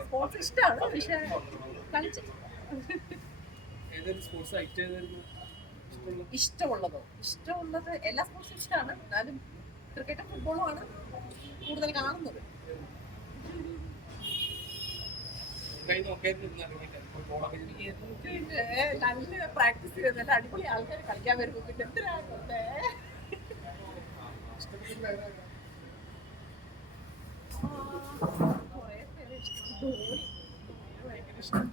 Sports ഇഷ്ടമുള്ളതോ. ഇഷ്ടമുള്ളത് എല്ലാ സ്പോർട്സും ഇഷ്ടമാണ്. എന്നാലും ക്രിക്കറ്റും ഫുട്ബോളും ആണ് കൂടുതൽ കാണുന്നത്. നല്ല പ്രാക്ടീസ് ചെയ്ത് നല്ല അടിപൊളി ആൾക്കാർ കളിക്കാൻ വരുമ്പോ പിന്നെ എന്തിനാണ് കുറേ പേരെ ഇഷ്ടം ഭയങ്കര ഇഷ്ടം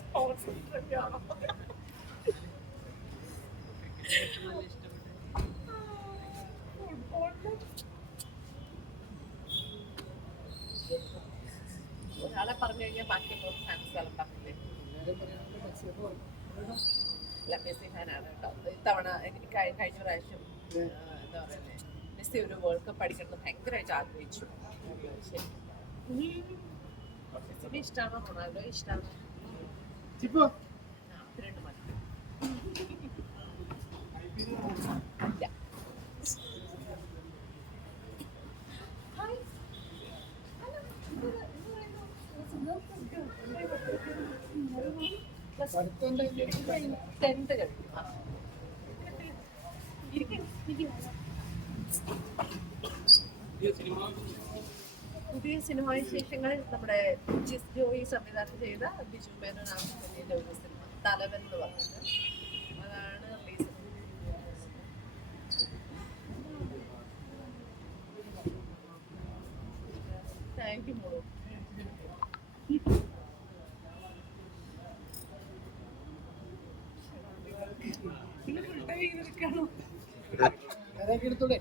സ്പോർട്സ് ഒരാളെ പറഞ്ഞു കഴിഞ്ഞാൽ ബാക്കിയുള്ള ഫാൻസ് കളപ്പാക്കില്ലേ അല്ല മെസ്സി ഫാനാണ് കേട്ടോ. ഇത്തവണ എനിക്ക് കഴി- കഴിഞ്ഞ പ്രാവശ്യം എന്താ പറയുന്നത് മെസ്സി ഒരു വേൾഡ് കപ്പ് അടിക്കണം ഭയങ്കരമായിട്ട് ആഗ്രഹിച്ചു. മെസ്സിനെ ഇഷ്ടമാണോ റൊണാൾഡോ ഇഷ്ടമാണോ രണ്ട് മതി. പുതിയ സിനിമാ വിശേഷങ്ങൾ നമ്മുടെ ജിസ് ജോയി സംവിധാനം ചെയ്ത ബിജു മേനോൻ ആസിഫലിയുടെ ഒരു സിനിമ തലവൻ എന്ന് പറഞ്ഞത് അതാണ് റിലീസ് താങ്ക് യു എടുത്തോളേ